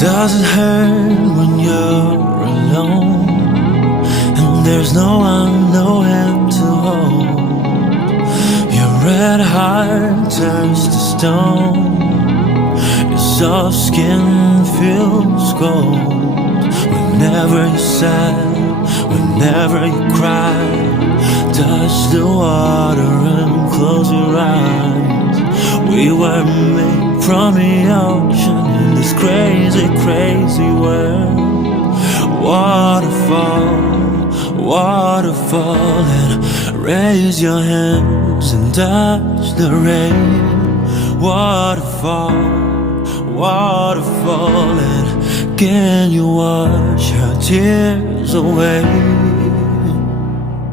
Does it hurt when you're alone and there's no one, no hand to hold? Your red heart turns to stone, your soft skin feels cold. Whenever you're sad, whenever you cry, touch the water and close your eyes. We were made from the ocean in this crazy, crazy world. Waterfall, waterfall, and raise your hands and touch the rain. Waterfall, waterfall, and can you wash our tears away?